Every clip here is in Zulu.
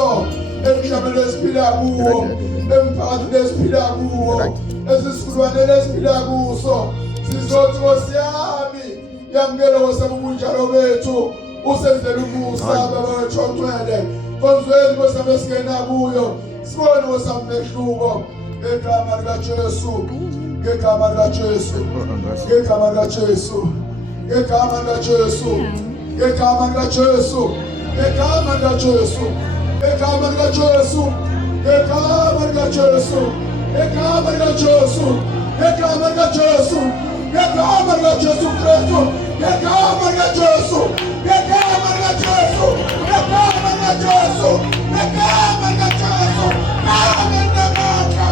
kuso emhlabeni esiphila kuwo emphakathini esiphila kuwo ezisikhulwane esiphila kuso sizothi Nkosi yami yamukela ngosabunjalo bethu usenzele umusa baba wethu ongcwele konzweni Nkosi esingena kuyo sibone ngosamehluko ngegama likaJesu ngegama likaJesu ngegama likaJesu ngegama likaJesu ngegama likaJesu ngegama likaJesu ngegama likaJesu ngegama likaJesu ngegama likaJesu ngegama likaJesu ngegama likaJesu Kristu ngegama likaJesu ngegama likaJesu ngegama likaJesu ngegama likaJesu amen namandla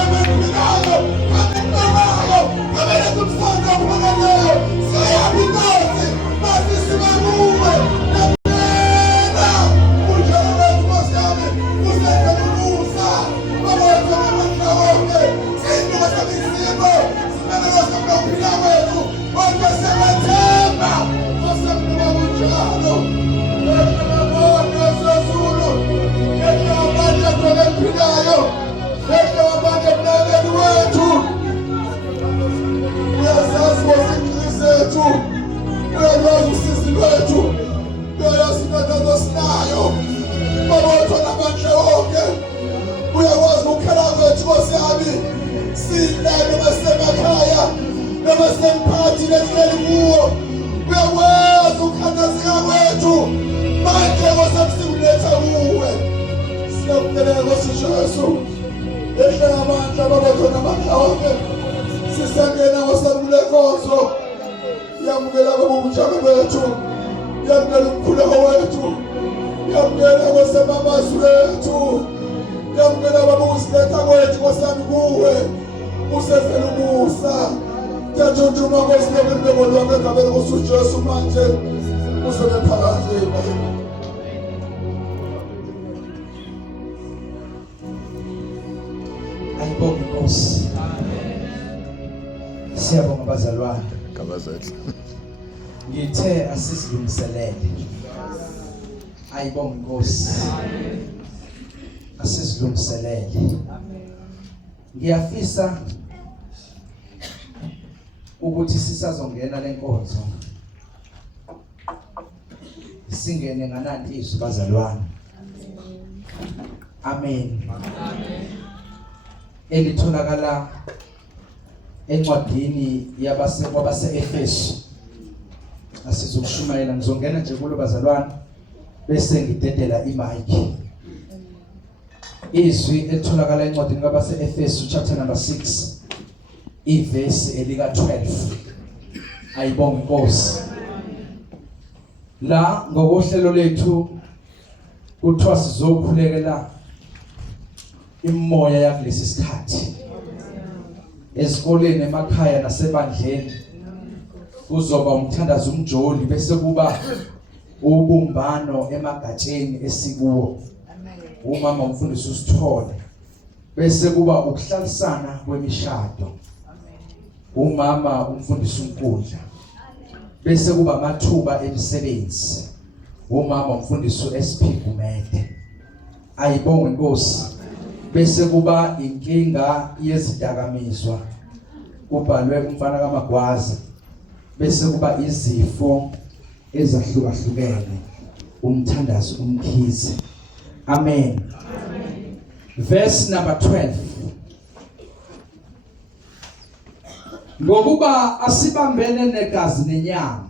amen ngalo amen ngalo amen kumfana phakathi siyabingazi basi sibabuwe namena ujana Nkosi yami usenza umusa baba wethu amandla sindwa sabisimo simele sokuphila kwethu kodwa sebathemba osemntu ujalo ngeke sesulu ngeke abantu abaphilayo ngeke abantu ababeli wethu uyazazi wasikisethu uyazazi usisi lwethu uyazazi intathazo sinayo baba wethu namandla wonke uyakwazi ukukhela kwethu Nkosi yami silale basemakhaya nabasemphakathini esihleli kuwo uyakwazi ukukhathazeka kwethu manje ngosemsikuletha kuwe siyakubeleka Nkosi Jesu ehlela amandla baba wethu namandla wonke sisangena ngosabule nkonzo yamukela babunjalo bethu yamukela umkhuleko wethu yamukela ngosemamazi wethu yamukela babusiletha kwethu Nkosami kuwe usenzele umusa tathuthuma Nkosi lebeko lonke egabeni kuJesu manje usebe phakathi ayibonge Nkosi siyabonga bazalwane kabazethu ngithe asizilungiselele ayibonge Nkosi asizilungiselele ngiyafisa ukuthi sisazongena lenkonzo singene ngananti izwi bazalwane amen elitholakala encwadini kwabase Efesu asizokushumayela ngizongena nje kulo bazalwane bese ngidedela imic izwi elitholakala encwadini kwabase Efesu chapter number 6 ivesi elika 12 ayibonge Nkosi la ngokohlelo lethu kuthiwa sizokhulekela imoya yakulesi sikhathi esikoleni emakhaya nasebandleni kuzoba umthandazo umjoli bese kuba ubumbano emagatsheni esikuwo umama umfundisi usithole bese kuba ukuhlalisana kwemishado umama umfundisi unkundla bese kuba amathuba emisebenzi umama umfundisi uSP Gumede ayibonge Nkosi bese kuba inkinga yezidakamizwa kubhalwe umfana kaMagwaza bese kuba izifo ezahlukahlukene umthandazo umkhize amen verse number 12 ngokuba asibambene negazi nenyama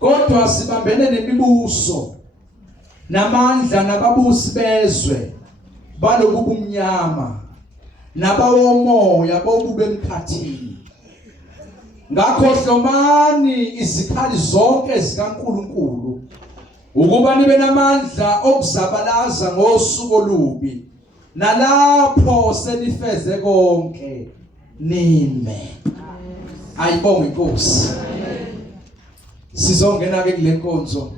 kodwa sibambene nemibuso namandla nababusi bezwe balokuba umnyama nabawomoya bobube emkhathini ngakho hlomani izikhali zonke zikaNkulunkulu ukuba nibe namandla okuzabalaza ngosuku olubi nalapho senifeze konke nime ayibonge Nkosi sizongena ke kule nkonzo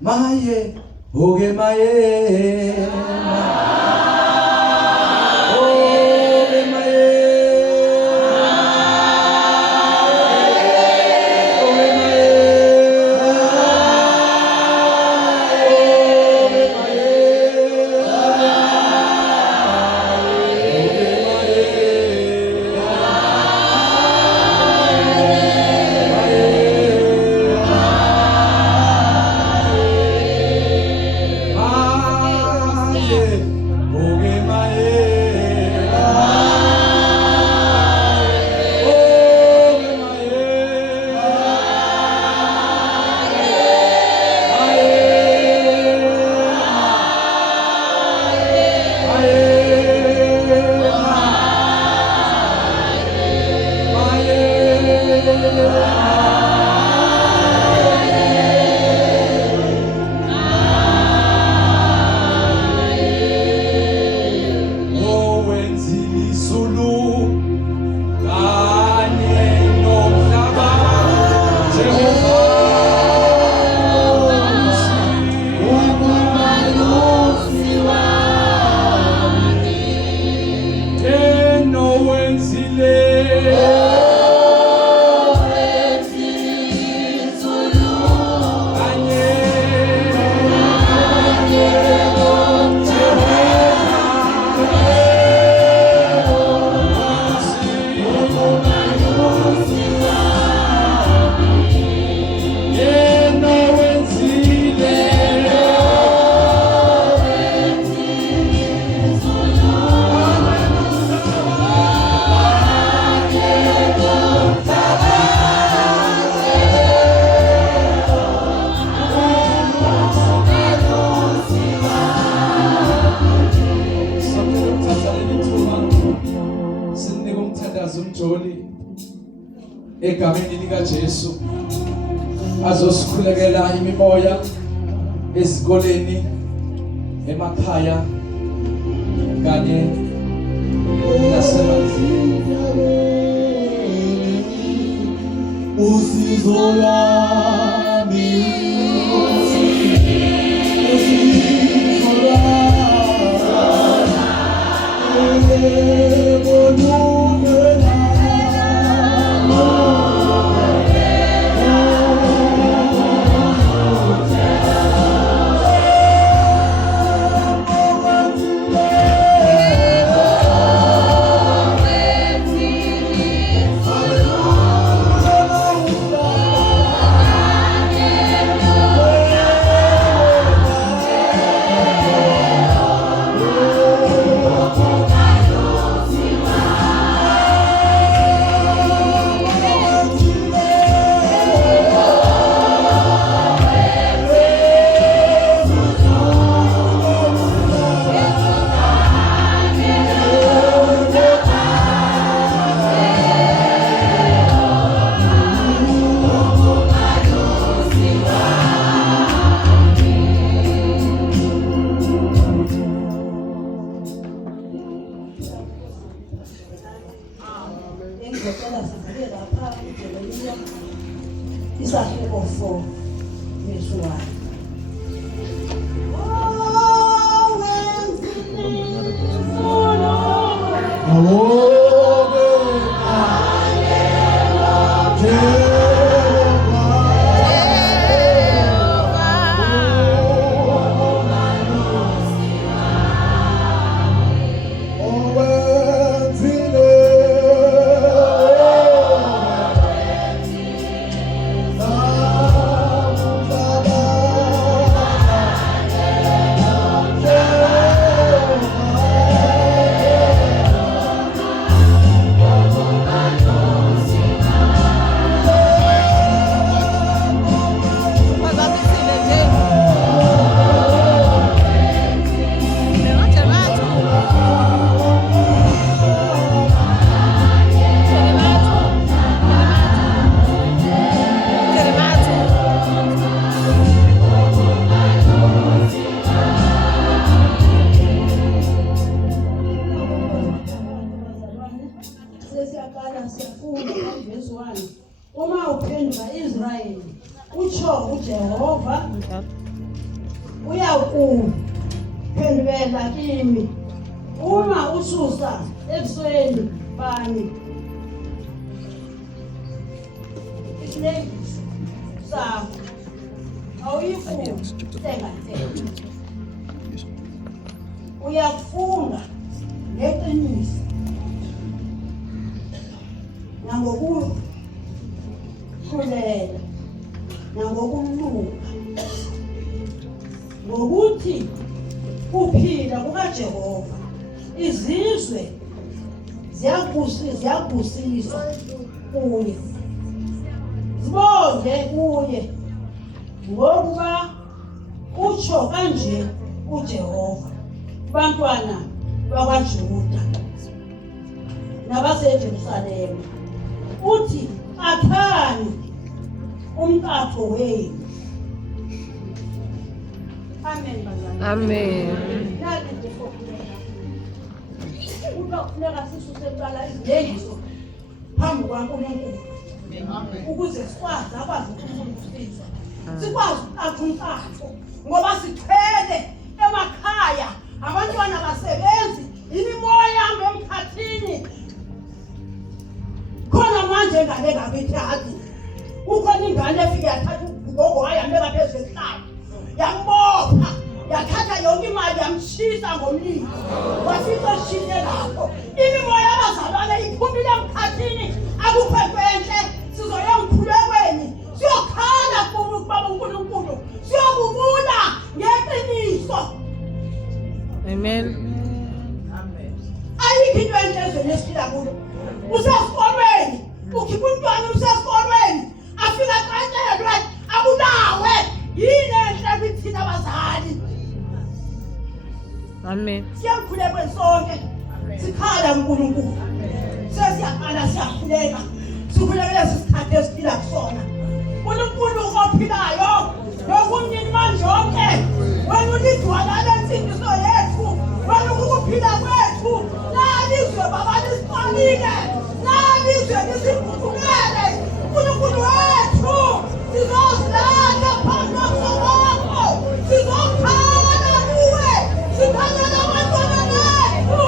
maye oke maye egameni lika Jesu azosikhulekela imimoya ezikoleni emakhaya kanye nasemanzini usizo lami Isahluko 4 verse 1. Uma uphendula Israyeli utsho uJehova uyakuphendulela kimi uma ususa ebusweni bami isinengiso sakho awuyikuhlenga uyakufunga ngeqiniso nangokuhlulela nangokulunga ngokuthi kuphila kukaJehova izizwe ziyabusiswa kuye zibonge kuye ngokuba utsho kanje uJehova bantwana bakwaJuda nabaseJerusalema uthi athani umqatho wenu. Amen bazalwane. Amen. Nali ndifokulela kufuneka sisuseqala izenzo phambi kwaNkulunkulu ukuze sikwazi akwazi ukusiza sikwazi ukuqatha umqatho ngoba siqhele emakhaya abantwana basebenzi imimoya emkhathini khona manje ngale ngabethi hathi ukhona ingane efike yathatha ugogo wayambeka phezu kwesihlalo yambopha yathatha yonke imali yamshisa ngomlilo wafika shile lapho imimoya yabazalwane iphumile emkhathini akukho kwenhle sizoya emkhulekweni siyokhala kubaba uNkulunkulu siyokubula ngeqiniso. Amen. Ayikho into enhle ezweni esiphila kulo usesikolweni ukhipha umntwana usesikolweni afika aqatshelwe abulawe yini enhle kuthina abazali. Amen. Siyamkhulekweni sonke sikhala uNkulunkulu sesiyaqala siyakhuleka sikhulekele isikhathi esiphila kusona uNkulunkulu ophilayo nokunini manje yonke wena ulidwala lensindiso yethu wena ukuphila kwethu nalizwe baba lisiqalile nalizwe lisiguqukele uNkulunkulu wethu sizozilanda phambi kwakho sizokhala kuwe sikhalela abantwana bethu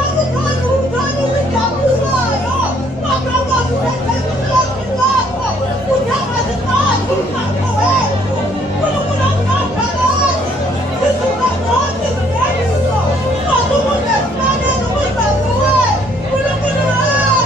akukhona umntwana uzijabulisayo kodwa kwakuphethekile lakho unyakazikhathi umkakho wethu uNkulunkulu akunaphakade sizungazonke izingeziso kodwa umuntu esifanele ukuza kuwe uNkulunkulu wethu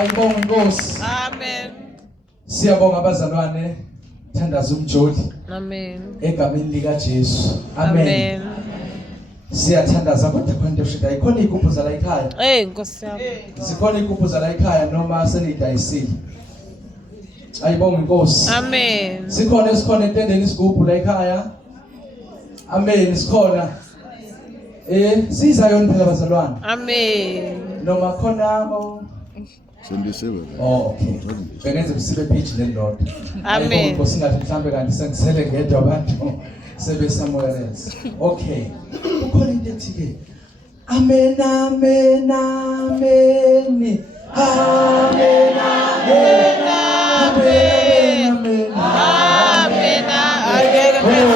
Ayibonge Inkosi. Amen. Siyabonga abazalwane, thandaza umjoli Amen. egameni lika Jesu. Amen. Amen. Siyathandaza kodwa khona usho ayikhona igubhu zala ekhaya. Nkosi yami. Sikhona igubhu zala ekhaya noma selidayisile. Ayibonge Inkosi. Amen. Sikhona entendeni isigubhu la ekhaya. Amen, sikhona. Siza yona phela bazalwane. Amen. Noma khona 27. okay. Bengenze bisibe page lendodwa. Amen. Inkosi ngathi mhlambe kanti sengisele ngedwa abantu sebesamoyeleza. Okay. Ukhona into ethi ke. Amen, amen, amen. Amen, amen, amen, amen. Amen. Angeke Oh,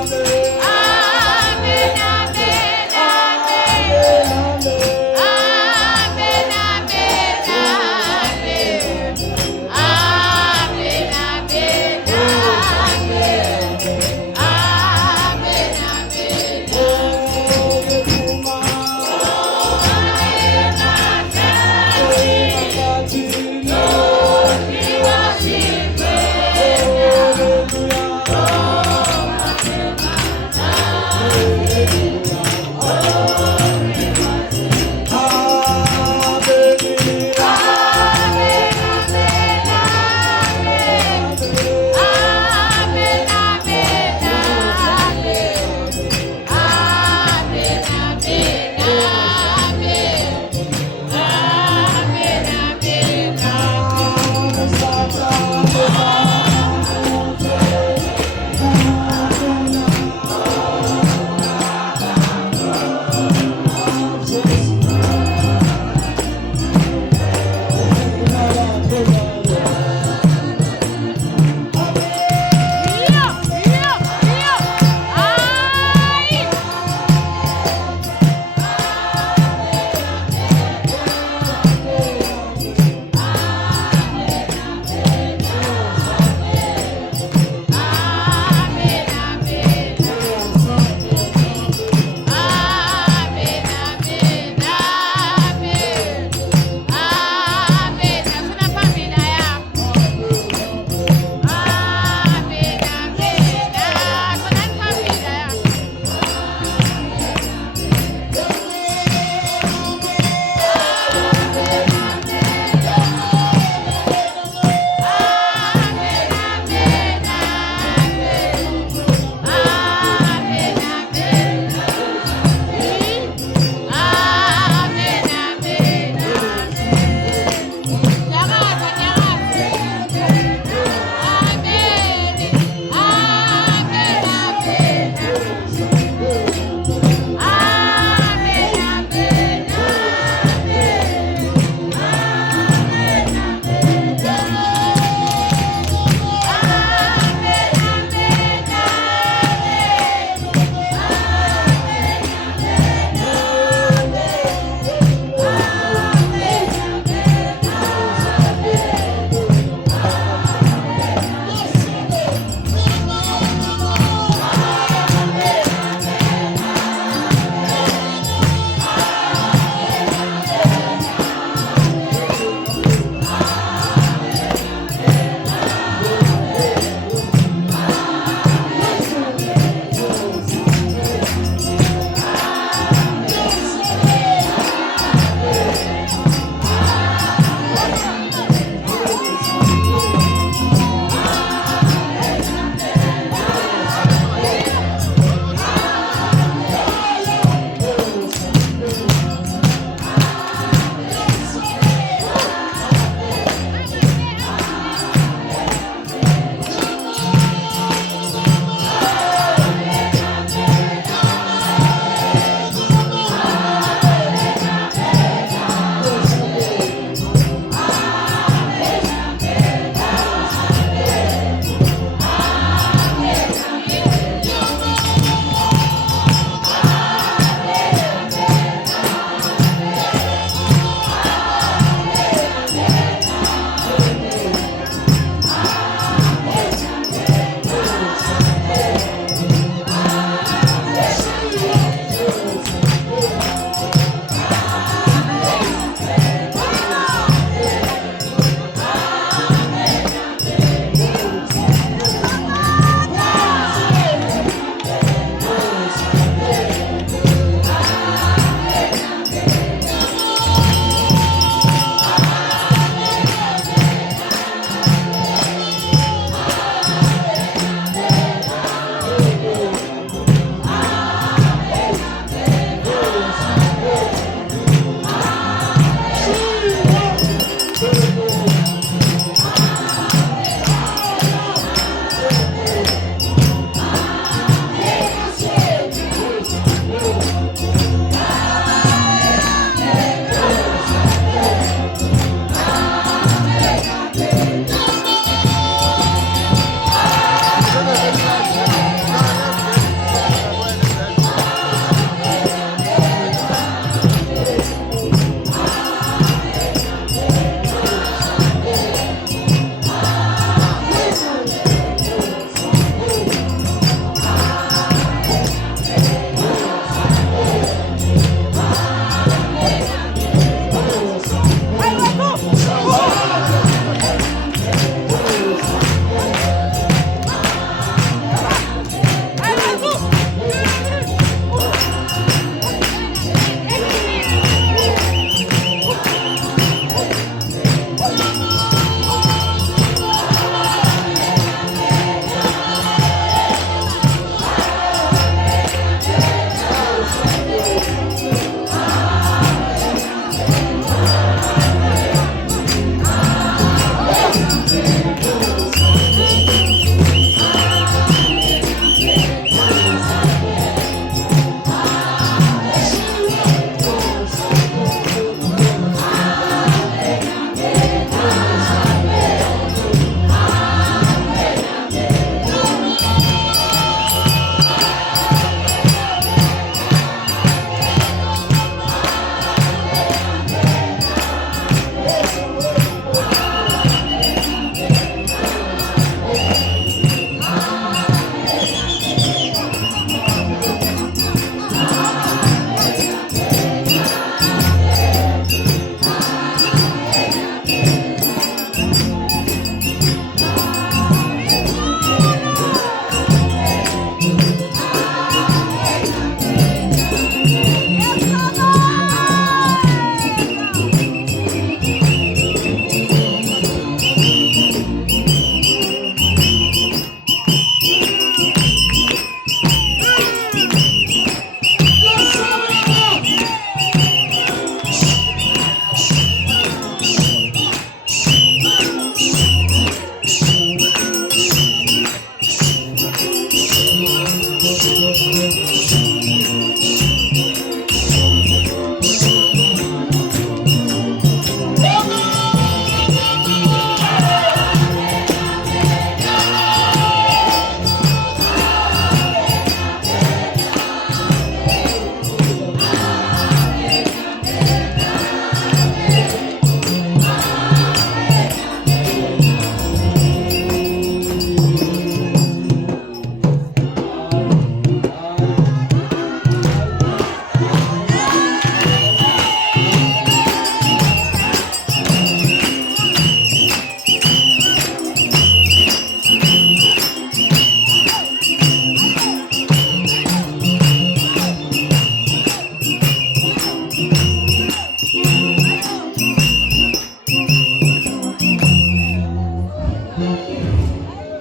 phezulu. Amen,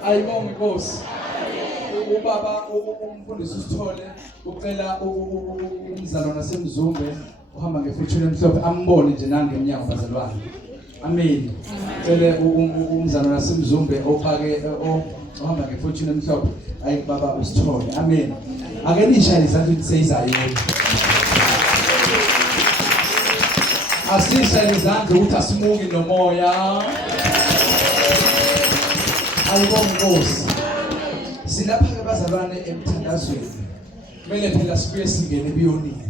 ayibonge Nkosi. Ubaba umfundisi uSithole ucela umzalwane nasemzumbe uhamba ngefortune emhlophe ambone nje nange emnyango bazalwane. Amen. Cele umzalwane nasemzumbe ophake ohamba ngefortune emhlophe ayi baba uSithole. Amen. Ake nishaye izandla seyizayo. Asishaye izandla ukuthi asimuki nomoya. Ayibonge Nkosi. Silapha ke bazalwane emthandazweni. Kumele phela sibuye singene ebiyonini.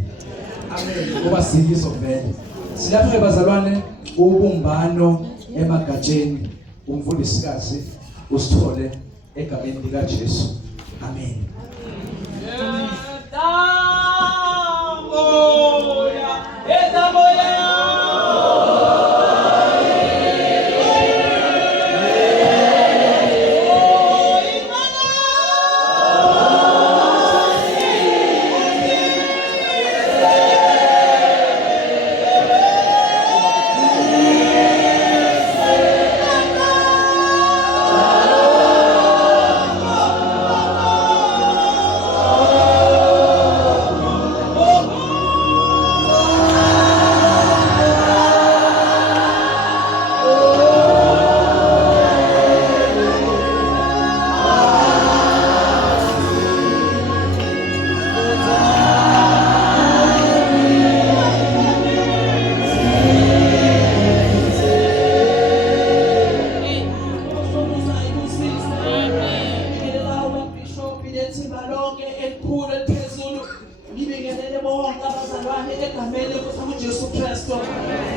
Amen. Ngoba siyizo vele. Silapha ke bazalwane ubumbano emagatsheni umfundisikazi uSithole egameni lika Jesu. Amen.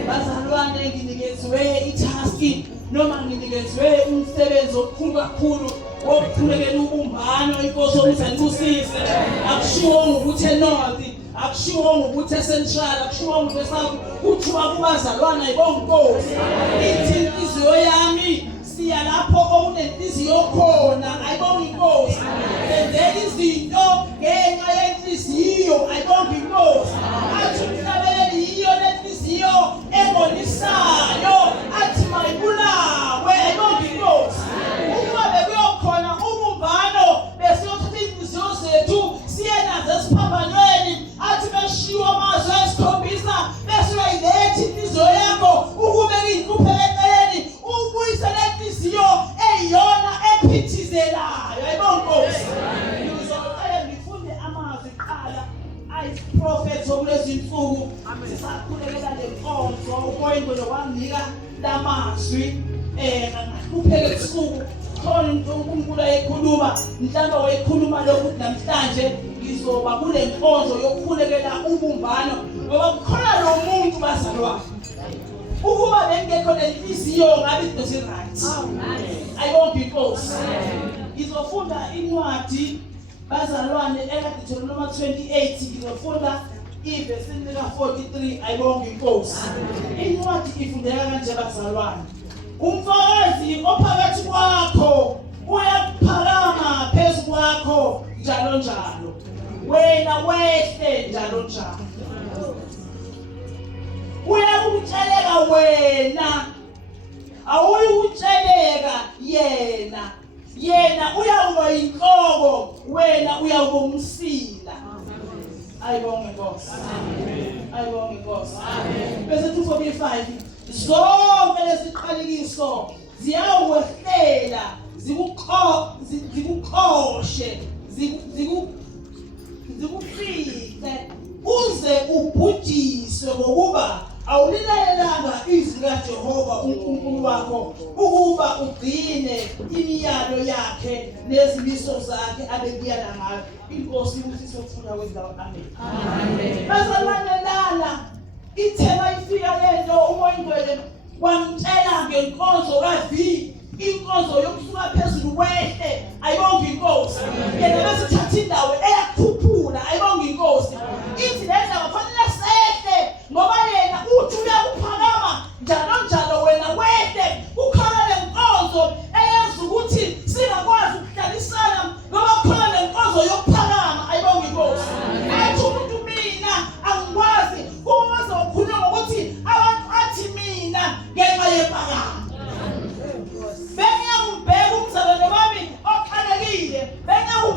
Bazalwane nginikezwe itaski noma nginikezwe umsebenzi omkhulu kakhulu wokuqhubekela ubumbano inkosi omsandusise akushiwo ukuthi eNorth akushiwo ukuthi eCentral akushiwo ukuthi eSouth kuthiwa kubazalwana ayibonge inkosi ithi inhliziyo yami siya lapho okunenhliziyo khona ayibonge inkosi senzela izinto ngenxa yenhliziyo ayibonge inkosi athi umhlabeleli yiyo lenhliziyo ebonisayo athi mayibulawe ayibonge inkosi ukuba bekuyokhona ubumbano besiyothatha inhliziyo zethu siye nazo esiphambanweni athi beshiwo amazwi ayisikhombisa besiyoyiletha inhliziyo yakho ukubeka inhlupheko eceleni ubuyise lenhliziyo eyiyona ephithizelayo ayibonge inkosi ngizocela ngifunde amazwi qala ayisiprofethi okulezi insuku sisakhulekela lenkonzo umoyingcwele wanginika lamazwi ngahlupheka ebusuku khona uNkulunkulu ayekhuluma mhlawumbe wayekhuluma lokuthi namhlanje ngizoba kule nkonzo yokukhulekela ubumbano ngoba kukhona lo muntu bazalwane ukuba bengekho lenhliziyo ngabe izinto ziright ayibonge inkosi ngizofunda incwadi bazalwane eDeuteronomy 28 ngizofunda ivesi lika 43 ayibonge inkosi incwadi ifundeka kanje bazalwane umfakazi ophakathi kwakho uyaphakama phezu kwakho njalo njalo wena wehle njalo njalo uyakutsheleka wena awuyukutsheleka yena uyawuba inhloko wena uyawuba umsila ayibonge inkosi ayibonge inkosi bese 245 zonke lesiqalekiso ziyawehlela zikuqoshe zikufihle uze ubhujiswe ngokuba awulilalelanga izwi kaJehova uNkulunkulu wakho ukuba ugcine imiyalo yakhe nezimiso zakhe abekuyala ngayo inkosi ukuthi sokufuna kwendawo amen bazalwane lana ithema ifika lento umoyingcwele wamtshela ngenkonzo kaVi inkonzo yokusuka phezulu wehle ayibonge inkosi yena besithatha indawo eyakhuphula ayibonge inkosi ithi le ndawo kufanele sehle ngoba yena uthi uyakuphakama njalo njalo wena wehle ukhona lenkonzo eyenza ukuthi singakwazi ukuhlalisana ngoba kukhona lenkonzo yokuphakama ayibonge inkosi athi umuntu mina angikwazi kuze ukhuluma ngokuthi abantu athi mina ngenxa yephakama bengiyangibheka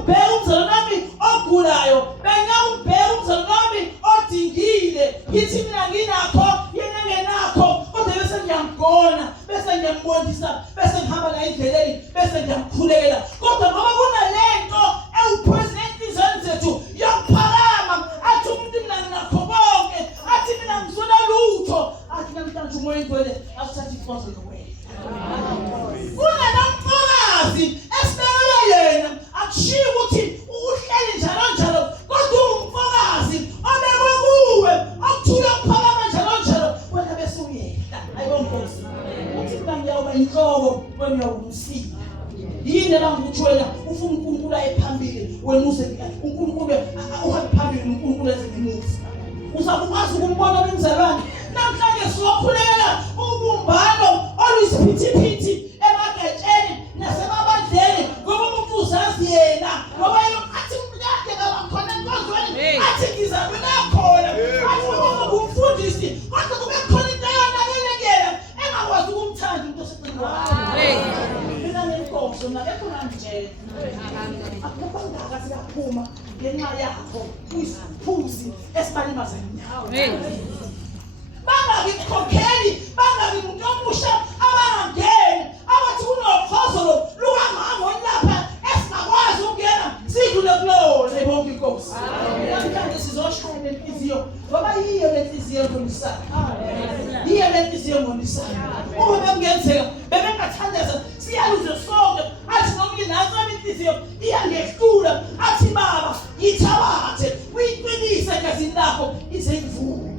ngawubheka umzalwane wami ogulayo, bengawubheka umzalwane wami odingile. Ngithi mina nginakho, yena ngenakho, kodwa bese ngiyamgona, bese ngiyambonisa, bese ngihamba la endleleni, bese ngiyamkhulekela. Kodwa ngoba kunalento ewupresent izandla zethu yokuphakama, athi umuntu mina nginakho konke, athi mina ngizona lutho, athi namhlanje umoya engcwele asithathe ifoto away. Kunenamfakazi esibekele yena, akushiya ukuthi uhleli njalo njalo, kodwa umfakazi obekwe kuwe, akuthula ukuphakama njalo njalo, wena bese uyehla. Ayibongozi. Uthi mina ngiyawuba inhloko, wena uyawumsika. Yini abangukuthi wena ufuna uNkulunkulu ayephambili, wena uze uNkulunkulu uhambe phambili, uNkulunkulu eze ngemuva. Uzakwazi ukumbona umzalwane. Namhlanje sizokhulekela ubumbano oluyisiphithiphithi emagatsheni nasemabandleni, ngoba umuntu uzazi yena, ngoba yena athi mkade kabakhona enkonzweni, athi ngizalwe nakhona, athi ngoba ngumfundisi, kodwa kube khona into ayonakekela engakwazi ukumthanda umuntu oseceleni kwakhe. Mina ngenkonzo nalekho nanje akubangaka sikaphuma ngenxa yakho uyisiphuzi esibalimaza nyawo. Bangakukhokheli, bangabi umuntu omusha abangangeni, abathi kunophozolo lukamango lapha esingakwazi ukungena sidlule kulona. Ibonke inkosi. Namhlanje sizoshaya lenhliziyo, ngoba yiyo lenhliziyo engonisayo. Yiyo lenhliziyo engonisayo. Uma bekungenzeka bebengathandeza siyaluze sonke, athi noma inansi inhliziyo iyangehlula, athi baba yithabathe uyiqinise ngezini lakho ize ivume.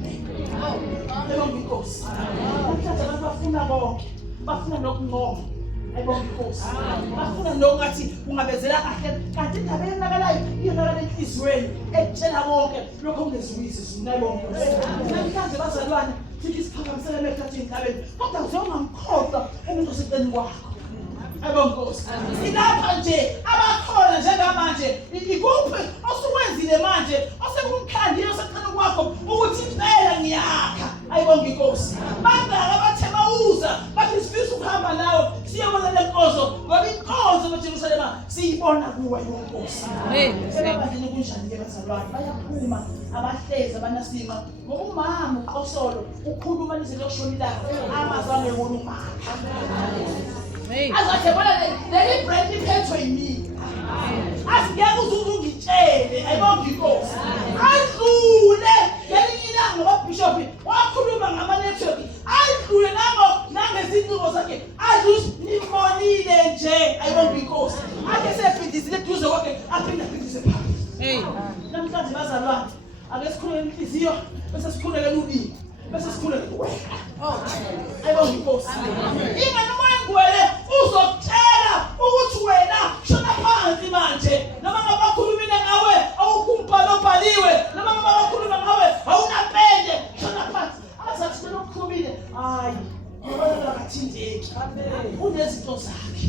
Ayibonke inkosi. Namhlanje abantu bafuna konke, bafuna nokunqoma. Ayibonke inkosi. Bafuna nokungathi ungabezela kahle, kanti indaba yenakalayo iyonakala enhliziyweni ekutshela konke lokho ungezwisi zina. Ayibonke inkosi. Namhlanje bazalwane sithi siphakamisele emekhathini entabeni, kodwa uzongamkhohlwa umuntu oseceleni kwakho. Ayibonke inkosi. Silapha nje abakhona njengamanje, ikuphi osukwenzile manje osekumkhandile oseceleni kwakho ukuthi impela ngiyakha. Ayibonke inkosi. Bangaka bathe bawuza bathi sifisa ukuhamba nawe siyobona lenkonzo, ngoba inkonzo eJerusalema siyibona kuwe yonkosi. Sebabandleni kunjani ke bazalwane? Bayaphuma abahlezi abanasinqa, ngoba umama uqosolo ukhuluma izinto yokushonilanga amazwane wona umama. Azathi bona leli brand iphethwe yimi. Asingeke uzungitshele. Ayibonke inkosi. Adlule ngelinye ilanga ngobishop wakhuluma ngama-network, adlule nangezincingo zakhe, adlule nimbonile nje. Ayibonke inkosi. Ake sebhidisile eduze kwakhe aphinde abhidise phambili. Namhlanje bazalwane ake sikhuleke inhliziyo bese sikhuleke ulimi, bese sikhuleke wena. Ayibonke inkosi. Ingane umoya engcwele uzokutshela ukuthi wena shona phansi manje, noma ngabe bakhulumile ngawe awukumbhalo obhaliwe, noma ngabe bakhuluma ngawe awunapende, shona phansi. Azathi lokukhulumile hayi ngoba akathinteki, unezinto zakhe,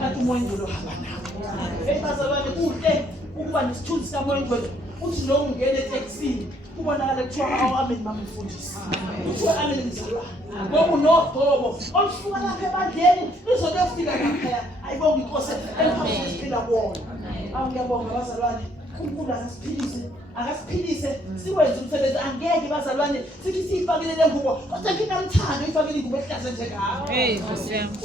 kanti umoya engcwele uhamba nawe. Bazalwane kuhle ukuba nesithunzi sikamoya engcwele, uthi lo ungene etekisini kubonakala kuthiwa amen mamfundisi, kuthiwa amen mzalwane, ngoba unogobo olusuka lapha ebandleni luzolefika laphaya. Ayibonke inkosi eliphambili esiphila kuwona. Ngiyabonga bazalwane, uNkulunkulu akasiphilise sikwenze umsebenzi. Angeke bazalwane sithi siyifakile le ngubo, kodwa nginamthanda uyifakile ingubo ehlaze njengakho.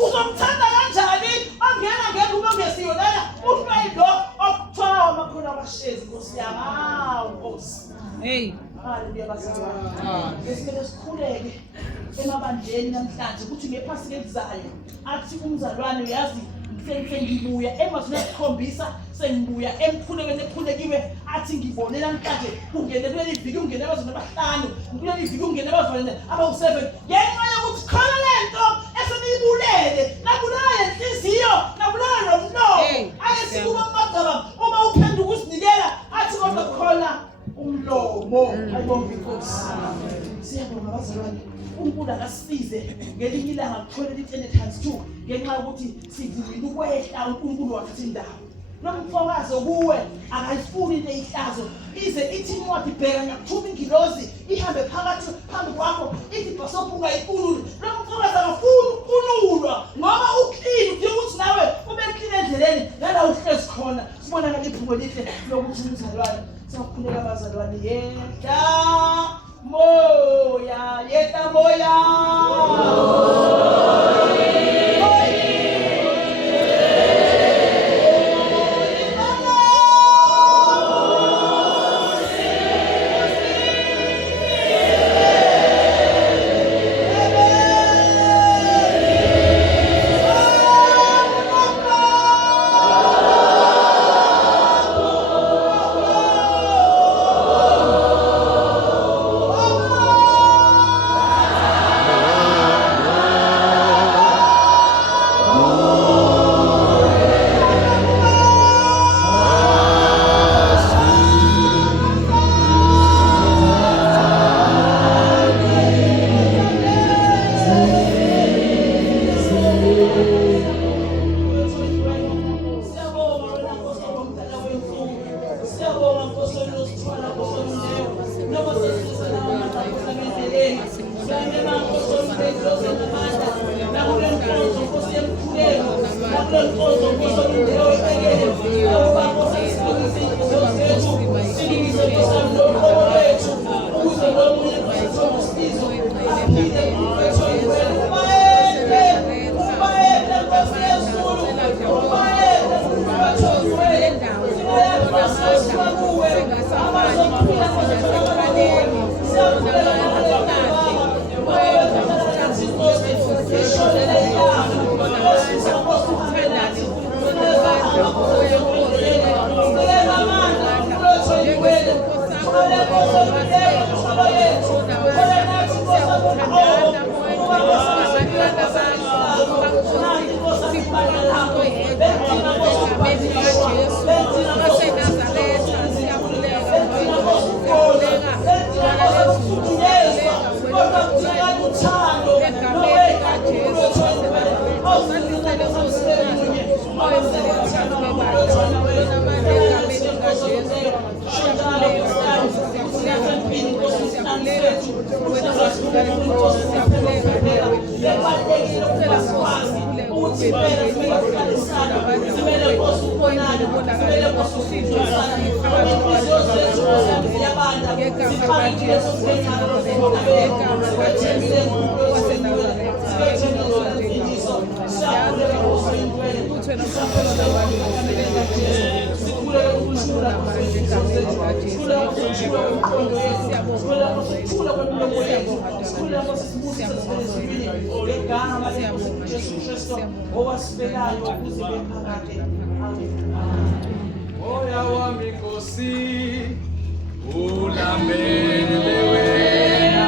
Uzomthanda kanjani ongena ngengubo ongesiyonana uhlwayilo okuthiwa amakhona abashezi inkosi yami. Nkosi. Haleluya bazalwane. Ngesikhathi sikhuleke emabandleni namhlanje ukuthi ngephasi elizayo athi umzalwane uyazi sengibuya emazweni esikhombisa, sengibuya emkhulekweni ekhulekiwe, athi ngibone namhlanje ungene kuleli viki, ungene abazweni abahlanu, kuleli viki ungene abazweni abawu7, ngenxa yokuthi khona lento eseniyibulele, nabulala lenhliziyo, nabulala nomlomo. Ake sikuba magaba uma uphenduka usinikela, athi kodwa khona umlomo. Ayibonke inkosi. Siyabonga bazalwane, uNkulunkulu akasize ngelinye ilanga kuthwele i10 times 2 ngenxa yokuthi sivumile ukwehla uNkulunkulu wathatha indawo. Nomfokazi kuwe akayifuni into eyihlazo, ize ithi incwadi bheka ngakuthuma ingilozi ihambe phakathi phambi kwakho, ithi bhasopu ungayifuni. Nomfokazi akafuni ukunulwa ngoba uclean, udinga ukuthi nawe ube clean endleleni lala uhlezi khona sibona ngathi iphungo lihle lokuthi umzalwane siyakhuleka abazalwane yedla moya Moya wami Nkosi ulambele wena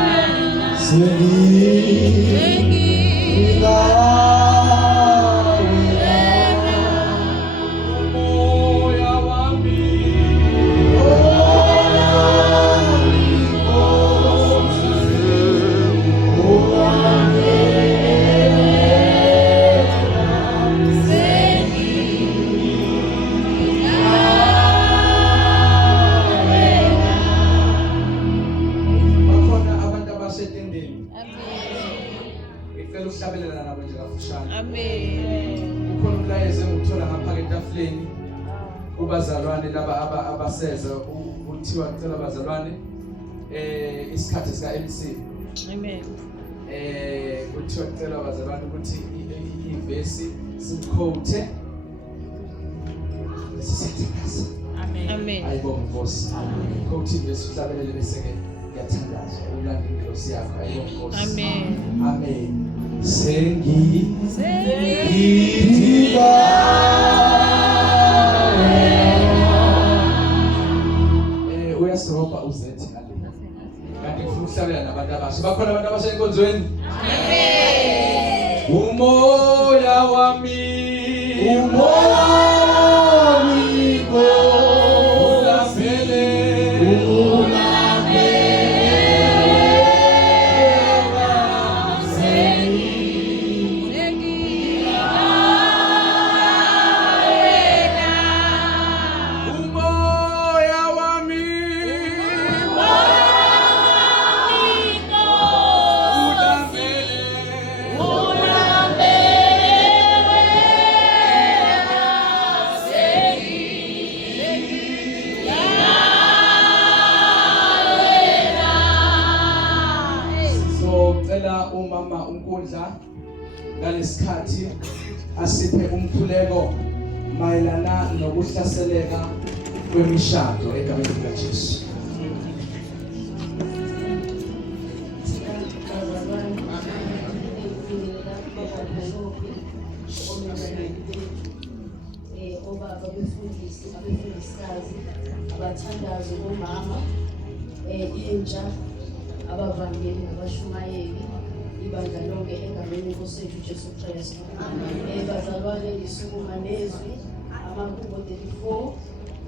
kubazalwane laba abaseza uthiwa cela abazalwane isikhathi sika MC. Amen. Uthiwa cela abazalwane ukuthi ivesi siquote sisithikasa. Amen. Ayibonge Nkosi. Quote ivesi uhlabelele bese ke yathandaza ulanda inkosi yakho ayibonge Nkosi. Amen. Amen. Sengi uyasoba uzethi ngale. Kanti ufuna ukuhlabela nabantu abasha. Bakhona abantu abasha enkonzweni? Amen. Umoya wami ukudla ngalesikhathi asiphe umkhuleko mayelana nokuhlaseleka kwemishado egameni likaJesu. Obaba abefundisikazi abathandazi bomama intsha abavangeli nabashumayeli ibandla lonke egameni lenkosi yethu Jesu Kristu. Bazalwane ngisukuma nezwi amaHubo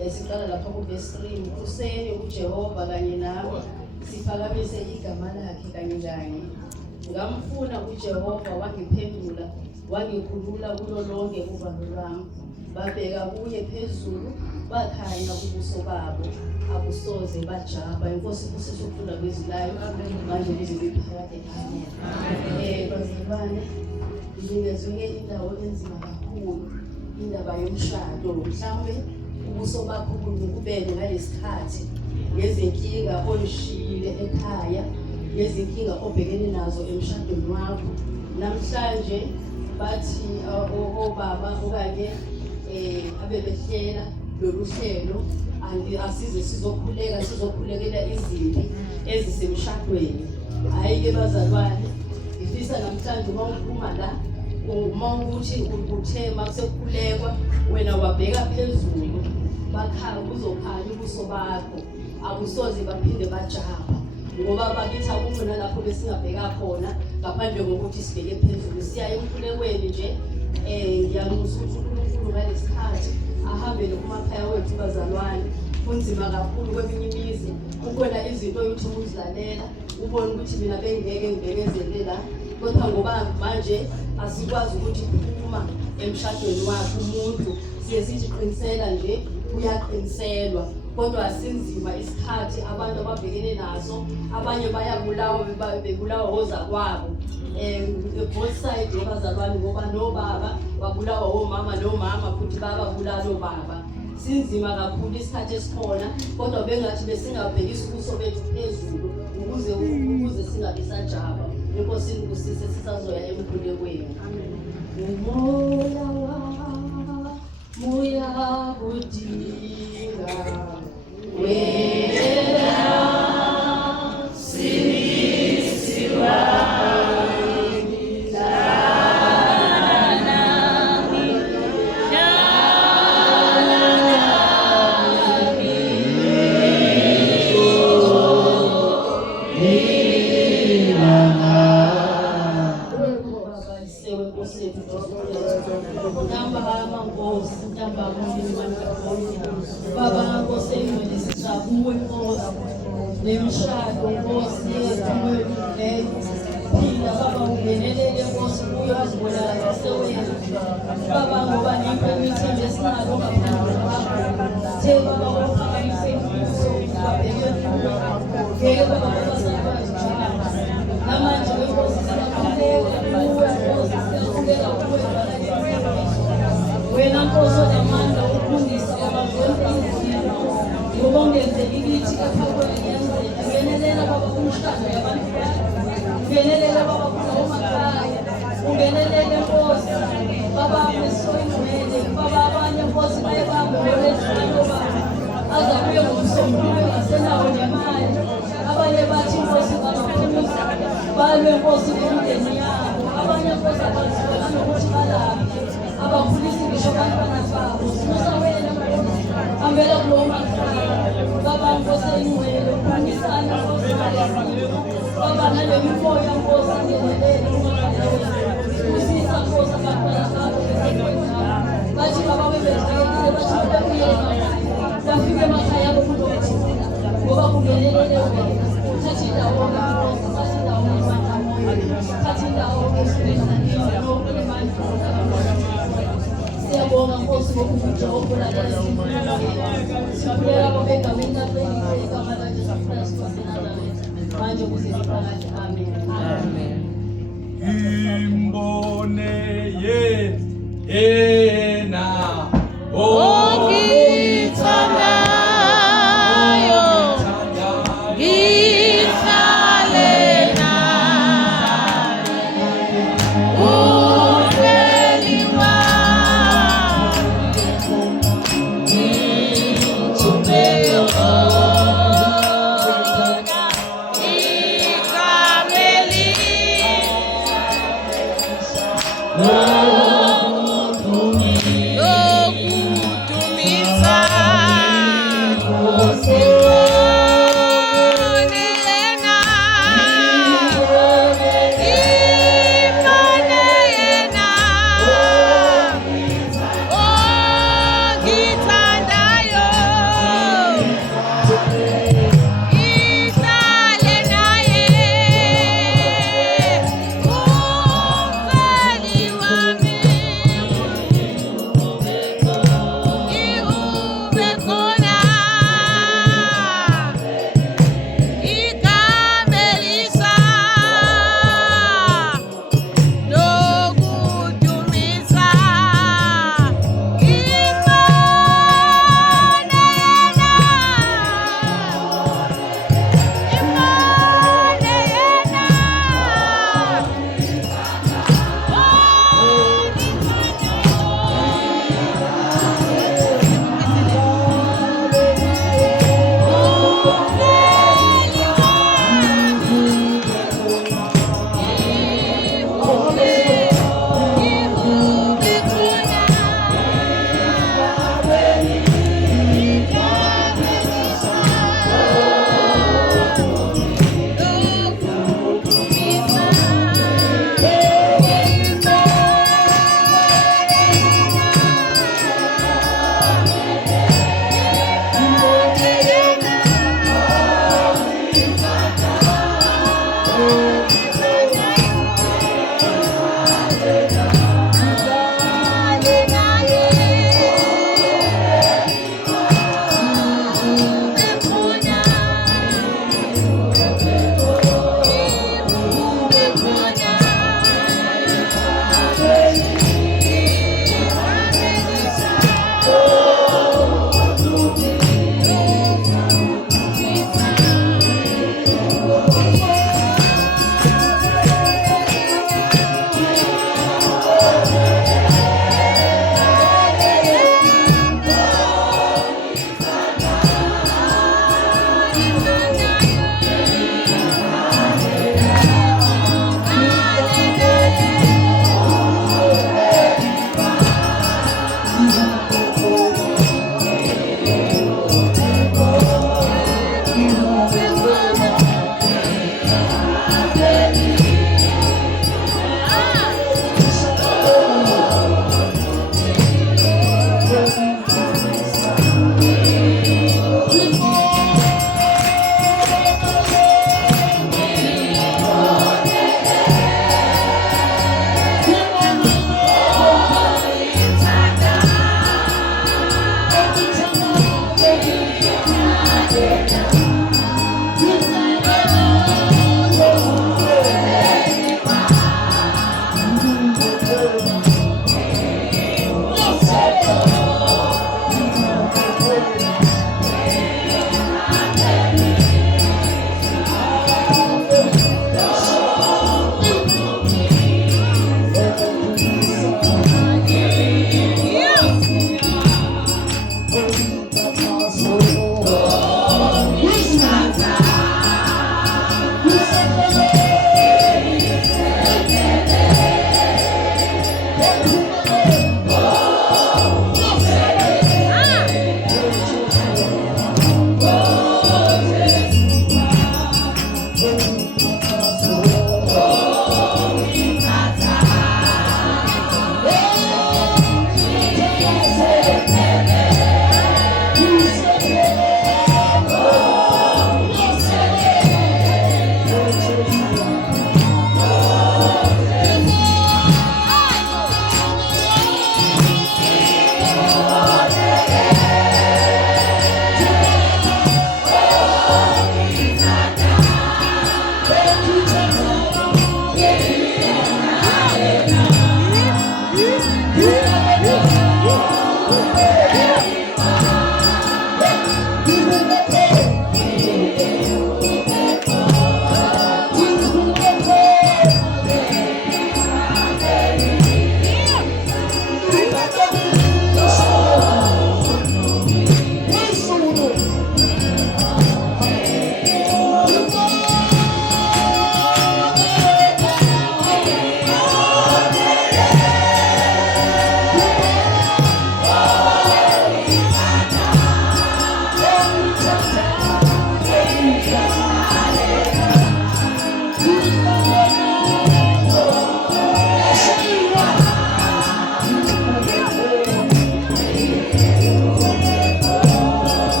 34 siqala lapha ku-verse 3. Mkhuseni uJehova kanye nami siphakamise igama lakhe kanye kanye. Ngamfuna uJehova wangiphendula wangikhulula kulo lonke uvalo lwami. Babheka kuye phezulu bakhanya ubuso babo akusoze bajaba. Inkosi kusesokufunda kwezilayo manje lizibe phakade. Amen. Bazalwane ngingezwe indawo enzima kakhulu indaba yomshado. Mhlawumbe ubuso bakho kubele ngalesikhathi ngezinkinga oyishile ekhaya, ngezinkinga obhekene nazo emshadweni wakho. Namhlanje bathi obaba okanye abebehlela lolu hlelo asize sizokhulekela izimpi ezisemshadweni. Hayi-ke bazalwane, ngifisa namhlanje uma uphuma la uma ukuthi uthe makusekukhulekwa wena wabheka phezulu bakhaya kuzokhanya ubuso bakho akusoze baphinde bajaba. Ngoba bakithi akufuna lapho besingabheka khona ngaphandle kokuthi sibheke phezulu. Siya emkhulekweni nje ngiyamusa ukuthi uNkulunkulu ngalesikhathi ahambe nokumakhaya wethu bazalwane. Kunzima kakhulu kweminye imizi kukhona izinto yokuthi uzilalela ubone ukuthi mina bengeke ngibekezele la, kodwa ngoba manje asikwazi ukuthi kuphuma emshadweni wakhe umuntu siye sithi qinisela nje uyaqiniselwa. Kodwa asinzima isikhathi abantu ababhekene nazo, abanye bayabulawa bebulawa ozakwabo both side bazalwane, ngoba nobaba babulawa omama nomama futhi bababulala obaba. Sinzima kakhulu isikhathi esikhona, kodwa bengathi besingabhekisa ubuso bethu phezulu ukuze singabe sajaba. Enkosini kusise sisazoya emkhulekweni. Amen. Moya kudinga wena sinisiwa Baba Nkosi engcwelisa kuwe Nkosi nemishado Nkosi yethu phinda Baba ungenelele Nkosi kuyo azibonakala sewena Baba, ngoba nikho imithembo esinalo ngaphandle kwakho. The Baba uphakamise umbuso ubabheke ngeke Baba basakwazi njalo namanje Nkosi siyakhuleka kuwe Nkosi siyakhuleka kuwe wena Nkosi onamandla ukulungisa ngoba ungenzeki kithi kaphakwe ngiyenzeka. Ngenelela Baba kumshado yabantu bakho, ngenelela Baba kulawo makhaya, ungenelele Nkosi Baba mesoyingcwele Baba. Abanye Nkosi baye bambelezelo Baba azabuye ngomsombuluko ngasenawo nemali. Abanye bathi Nkosi bangaphuza balwe Nkosi nemindeni yabo. Abanye Nkosi abazibona nokuthi balaphe abakhulisi ngisho abantwana babo. Simusa wena ambela kulowo makhaya Baba Nkosi engcwele ukhulumisana Nkosi Baba nale mimoya Nkosi ngenelele umakhaya wethu kusisa Nkosi abantwana bakho bathi Baba bebejayelile bathi babuyela bafike emakhaya abo kulothi ngoba kungenelele wena uthathe indawo Nkosi uthathe indawo Moya uthathe indawo esibenzanile nokulemali siyabonga Nkosi ngokuvuja okulalela sikhuleka Baba egameni lakho igama laJesu Kristu waseNazaretha manje kuze kuphakade. Amen. Amen. Imbone yena ongithandayo ngihlale naye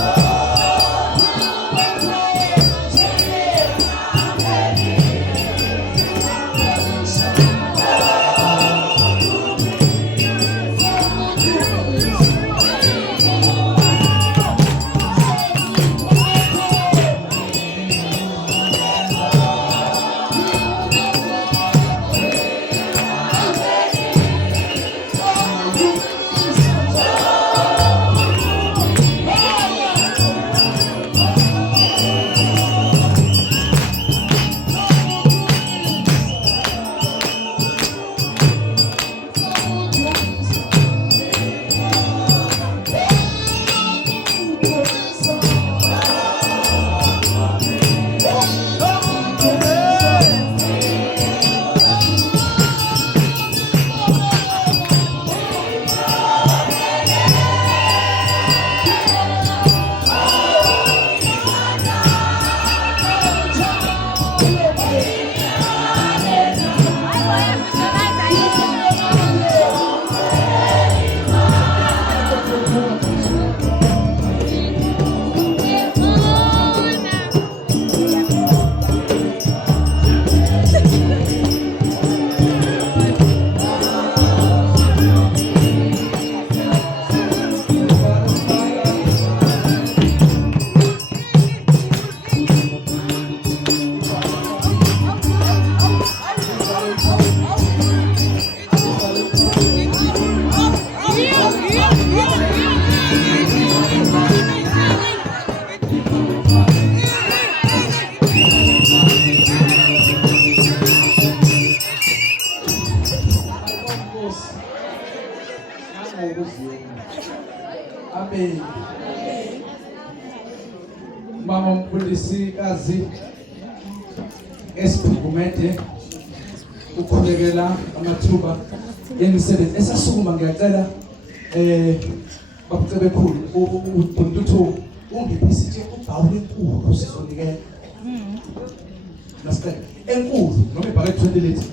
Oh! Mama umfundisikazi esiphumede ukukhulekela amathuba emisebenzi esasukuma ngiyacela bakucebe khulu uNtuthu ungiphisi nje ubhawule enkulu sizonikela nasicela enkulu noma ibhake 20 litre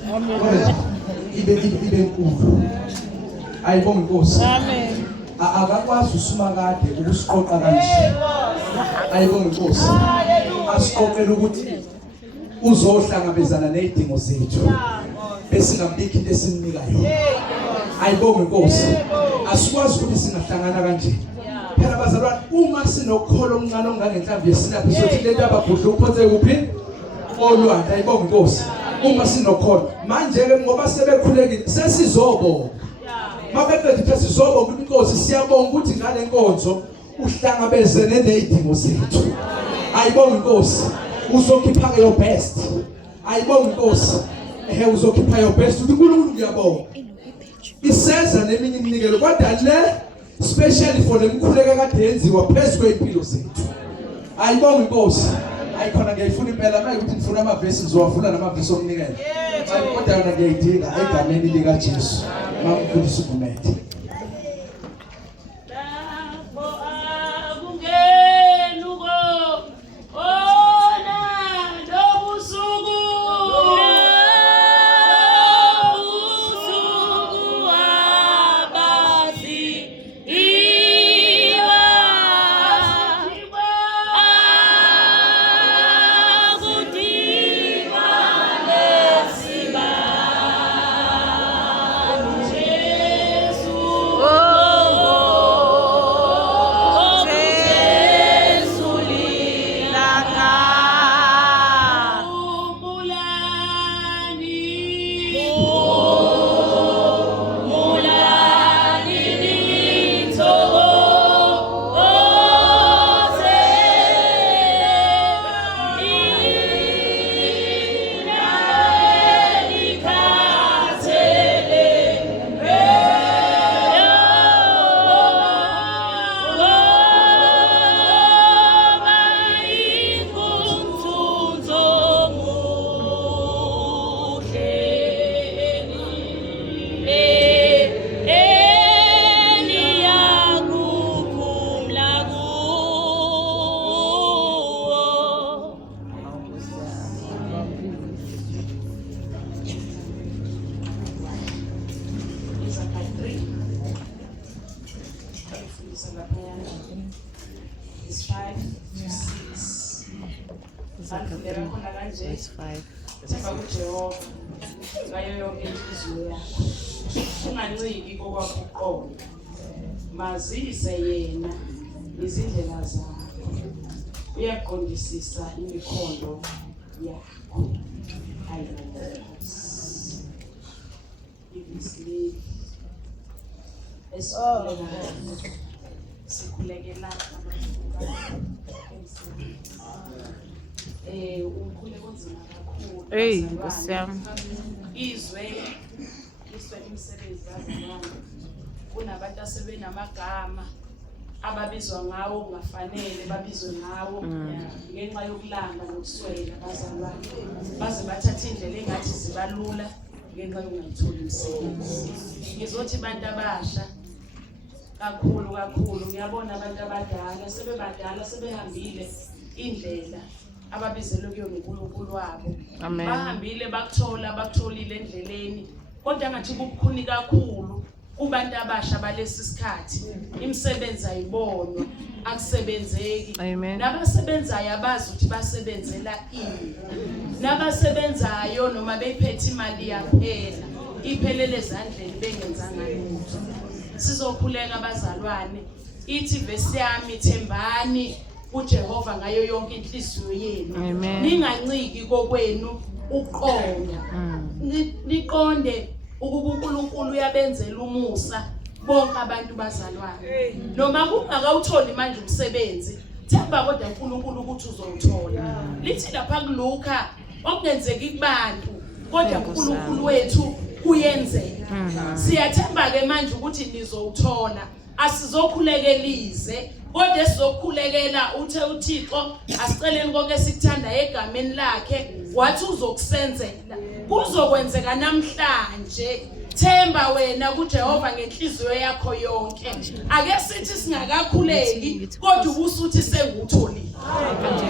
ibe enkulu ayibonge Nkosi Amen. Akakwazi usumakade ukusiqoqa kanje ayibonge Nkosi asiqoqela ukuthi uzohlangabezana nezidingo zethu besingambiki into esimnikayo ayibonge Nkosi asikwazi ukuthi singahlangana kanje phela bazalwane uma sinokholo omncane ongangenhlamvu yesinaphi sothi lento ababhudla uphonse kuphi olwandle ayibonge Nkosi uma sinokholo manje ke ngoba sebekhulekile sesizobonga mabekade sizobonga Inkosi siyabonga ukuthi ngale nkonzo uhlangabezene nezidingo zethu ayibonge Nkosi uzokhipha your best ayibonge Nkosi uzokhipha your best uthi uNkulunkulu ngiyabonga iseza neminye iminikelo kodwa le especially for lemkhuleka kade yenziwa phezulu kwempilo zethu ayibonge Nkosi ayikhona ngiyifuna impela manje ukuthi ngifuna amavesi ngizowafuna namavesi omnikelo kodwa yona ngiyayidinga egameni lika Jesu mamfundisi uMete Verse 5. Themba kuJehova ngayo yonke inhliziyo yakho. Unganciki kokwakho uqobo. Mazise yena izindlela zakho. Uyaqondisisa imikhondo yakho. Hallelujah. Ibisli sikhulekela ukhule kunzima kakhulu. Hey, Nkosi yami. Izwe imisebenzi yazalwane. Kunabantu asebenamagama ababizwa ngawo ungafanele babizwe ngawo ngenxa yokulanga nokuswela bazalwane. Baze bathatha indlela engathi zibalula ngenxa yokungayitholi imisebenzi. Ngizothi abantu abasha kakhulu ngiyabona abantu abadala sebebadala sebehambile indlela ababizelwe kuyona uNkulunkulu wabo. Amen. Bahambile bakutholile endleleni kodwa ngathi kubukhuni kakhulu kubantu abasha balesi sikhathi imisebenzi ayibonwa akusebenzeki. Amen. Nabasebenzayo abazi ukuthi basebenzela ini. Nabasebenzayo noma bephethe imali yaphela iphelele ezandleni bengenzanga lutho. Sizokhuleka abazalwane ithi verse yami thembani uJehova ngayo yonke inhliziyo yenu. Ninganciki kokwenu uqonda. Niqonde ukuba uNkulunkulu uyabenzela umusa bonke abantu bazalwane. Noma kungakawutholi manje umsebenzi themba kodwa uNkulunkulu ukuthi uzowuthola. Lithi lapha kuLuka okungenzeki kubantu kodwa uNkulunkulu wethu uyenzeka. Siyathemba ke manje ukuthi nizowuthola. Asizokhulekelize kodwa sizokhulekela uthe uThixo asiceleni konke sikuthanda egameni lakhe wathi uzokusenzela kuzokwenzeka namhlanje. Themba wena kuJehova ngenhliziyo yakho yonke. Ake sithi singakakhuleki kodwa ubusuthi sengutholile.